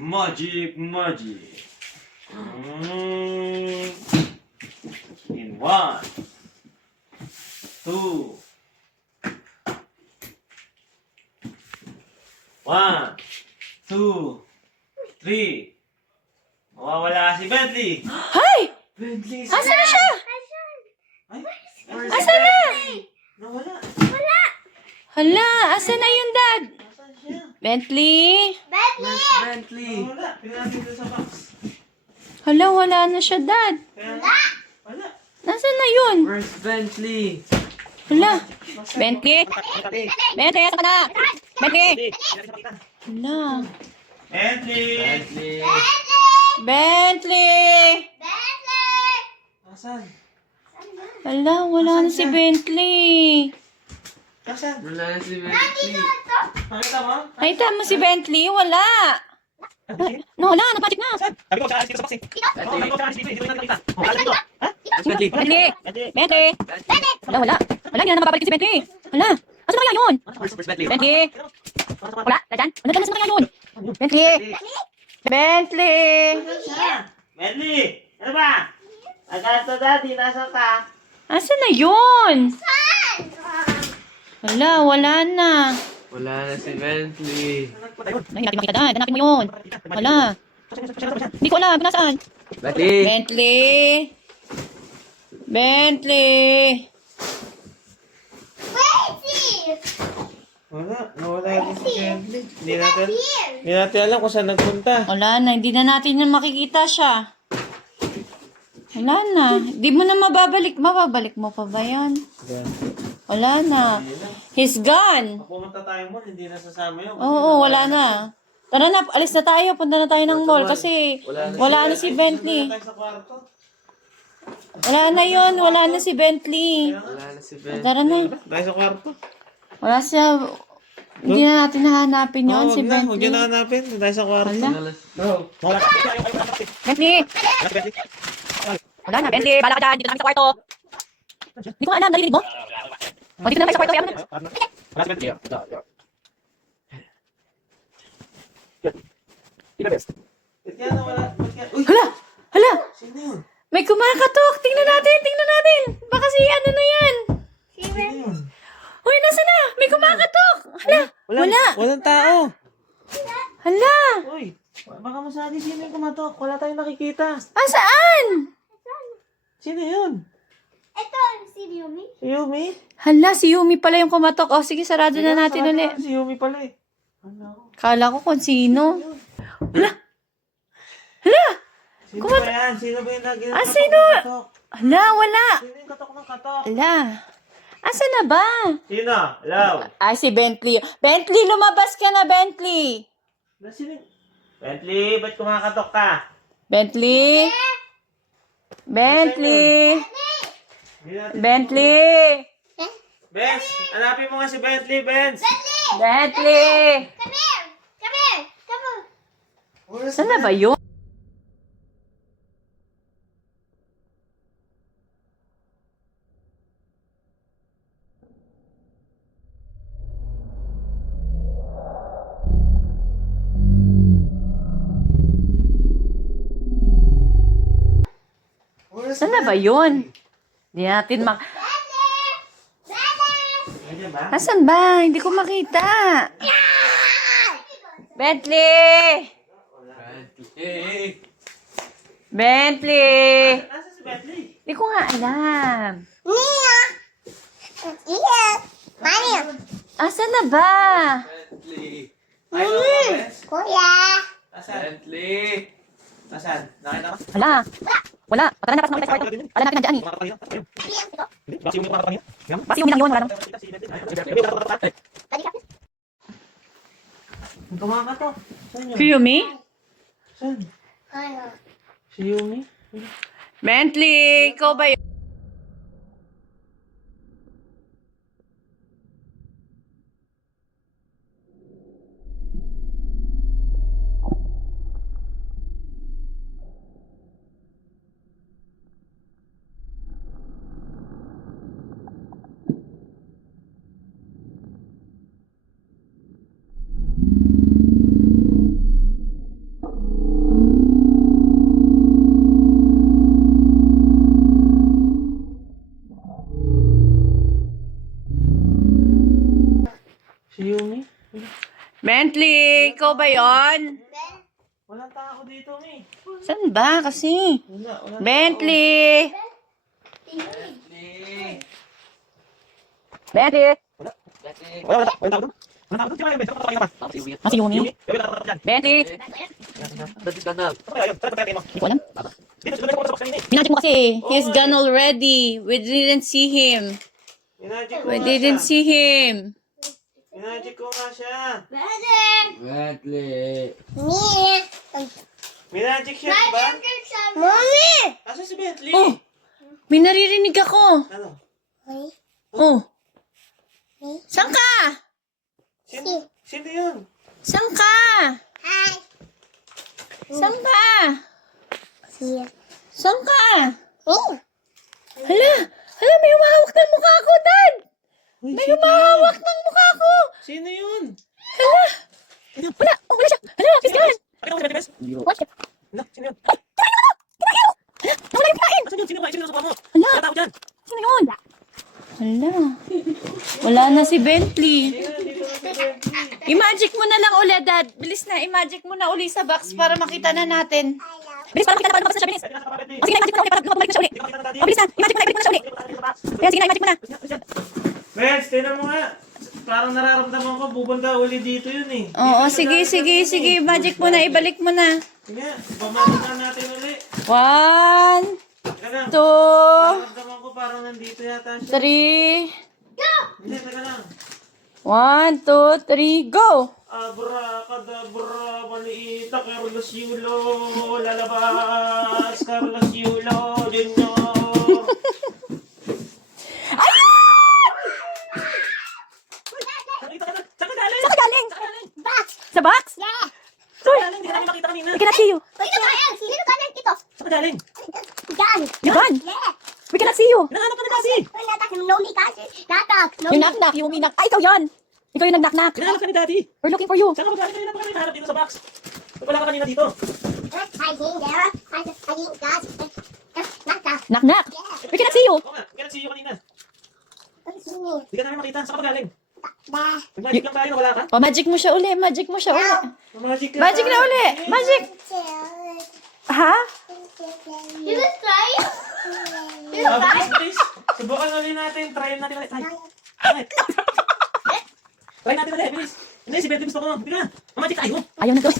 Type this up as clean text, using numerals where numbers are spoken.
Magic, magic. In 1, 2, 1, 2, 3. Mawawala si Bentley. Hay! Bentley is Asan na siya? Ay, Asan na? nawala. Hala, asan na yung dad? Nasaan siya? Bentley? Where's Bentley? Nawala. Tingnan natin doon sa box. Hala, wala na siya, dad. Wala. Nasaan na yun? Where's Bentley? Hala. Bentley? Bentley, asan ka na? Bentley? Hala. Bentley. Bentley. Bentley! Nasaan? Hala, wala na si Bentley. Nasaan? Wala na si Bentley. Nakita mo? Nakita mo si Bentley? Wala. Wala, napatik na. Sabi ko, sa box eh. Sabi ko, sa dito na nakita. Oh, alam ko. Ha? Bentley. Bentley! Bentley! Wala, wala. Wala, hindi na mababalik si Bentley. Wala. Asan na kaya yun? Where's Bentley? Bentley! Wala, dyan. Wala, dyan. Asan na kaya yun? Bentley! Bentley! Bentley! Ano ba? Agad to daddy, nasa ka? Asan na yun? Wala, wala na. Wala na si Bentley. Hindi natin makita dyan. Hanapin mo yun. Wala. Hindi ko alam. Nasaan? Bentley! Bentley! Bentley! Wala, nawala din si Bentley. Hindi natin alam kung saan nagpunta. Wala na. Hindi na natin na makikita siya. Wala na. Di mo na mababalik. Mababalik mo pa ba yan? Wala na. He's gone. Pumunta tayo mall, hindi na sasama yun. Oo, wala na. Tara na, alis na tayo. Punta na tayo ng mall kasi wala na si Bentley. Tayo sa kwarto. Wala na yun. Wala na si Bentley. Wala na si Bentley. Tara na. Tayo sa kwarto. Wala siya. Hindi na natin hahanapin yun, si Huwag Bentley. na hanapin. Tayo sa kwarto. Wala. Wala. Bentley! Wala na, Bentley. Bala ka dyan. Dito na kami sa kwarto. Hindi ko nga alam. Narinig mo? O, dito na kami sa kwarto. Yaman na. Wala si Bentley. Hala! Hala! Sino yun? May kumakatok. Tingnan natin. Tingnan natin. Baka si ano na yan. Sino yun? Uy, nasa na? May kumakatok. Hala! Wala. Walang tao. Hala! Uy, baka masabi sino yung kumatok. Wala tayong nakikita. Ah, saan? Sino yun? Si Yumi? Hala, si Yumi pala yung kumatok. O, sige, sarado na natin Sarado ulit. na, Si Yumi pala eh. Ano? Kala ko kung sino. Hala! Sino ba yan? Sino ba yung naging Ah, sino? katok? Hala, wala. Sino yung katok ng katok? Hala. Asan na ba? Sino? Hello? Ay, si Bentley. Bentley, lumabas ka na, Bentley. Sino? Bentley, ba't kumakatok ka? Bentley? Bentley? Hindi natin- Bentley? Benz, hanapin mo nga si Bentley, Benz. Bentley? Saan na ba yun? Saan na ba yun? Hindi natin Nandiyan ba? Asan ba? Hindi ko makita. Bentley! Bentley! Nasaan si Bentley? Hindi ko nga alam. Asan na ba? Bentley. Ayaw mo, Benz? Nasaan? Bentley. Nasaan? Nakita mo? Wala. Wala. Patara na, pas na ulit sa kwarto. Wala natin nandiyan eh. Kumakatok kanina? Ayun. Baka si Yumi kumakatok kanina? Yan. Basta yung lang yun. Wala naman. Si Bentley. Kumakatok. Saan yun? Yumi? Saan? Si Yumi? Bentley, ikaw ba yun? Bentley, ikaw ba yon? Walang tao dito, Mi. Saan ba kasi? Wala. Bentley! Bentley. Bentley! Wala tao doon. Wala tao doon. Di ba yung Bentley? Kasi Yumi. Bentley! Hindi ko alam. Minagic mo kasi. He's gone already. We didn't see him. We didn't see him. Minagic ko nga siya. Bentley. Minagic siya, di ba? Mommy! Asa si Bentley? Oh! May naririnig ako. Ano? Oh! Saan ka? Sino yun? Saan ka? Hi! Saan ka? Here. Saan ka? Oh! Hala! Hala, may humahawak ng mukha ko, Dad! Uy, May sino humahawak ng mukha ko! yun? Sino yun? Hala! Wala! Oh, wala siya! Hala! He's gone! Pakita mo si Bentley, Bes. Watch it! Ano? Sino yun? Hala! Nawala yung kain! Asan yun? Sino ba? Sino yung suka mo? Hala! Wala tao dyan. Sino yun? Hala! Wala na si Bentley. Dito na si Bentley. I-magic mo na lang ulit, Dad. Bilis na, i-magic mo na uli sa box para makita na natin. Bilis, para makita na paano siya, bilis. Pwede na sa Bentley. O sige na, i-magic mo na ulit para bumalik na siya uli. Hindi ko makita ng daddy. O bilis na, i-magic mo na, i-balik mo na siya uli. Ayan, sige na, i-magic mo na. Benz, tinan mo nga. Parang nararamdaman ko, pupunta uli dito yun eh. Oo, sige, magic mo na, ibalik mo na. Sige, pamalikan natin uli. 1, Teka lang. 2, Nararamdaman ko parang nandito yata siya. 3. Hindi, teka lang. 1, 2, 3, go! Abracadabra, maliit na Carlos Yulo, lalabas, Carlos Yulo, Junior. Ayun! Nakita ka na, saan ka galing? Saan ka galing? Box! Sa box? Yeah! Saan ka galing? Hindi ka namin makita kanina. We cannot see you. Ito ba yan? Sino ka lang ito? Saan ka galing? Yan! You're gone. Yeah! We cannot see you. Hinahanap ka na kasi. Wala ka ng nomi kasi. Tatak! You knock-knock, you uminak. Ay, ikaw yon. Ikaw yung nag-knock-knock. Hinahanap ka ni daddy. We're looking for you. Saan ka ba galing? Kanina pa kami hinahanap dito sa box. Wala ka kanina dito. I think there. I think that's... Tatak! Knock-knock. We cannot see you. Oo nga, kaya see you kanina. Sino? Hindi ka namin makita. Saan ka ba galing? Da! Nag-magic lang tayo, wala ka? O, magic mo siya uli. Magic mo siya uli. Magic ka. Magic na uli. Magic. Ha? You will try? Please. Subukan ulit natin. Try natin ulit. Try. Try natin ulit, bilis. Hindi, si Bentley gusto ko. Hindi ka. Magic tayo. Ayaw na to.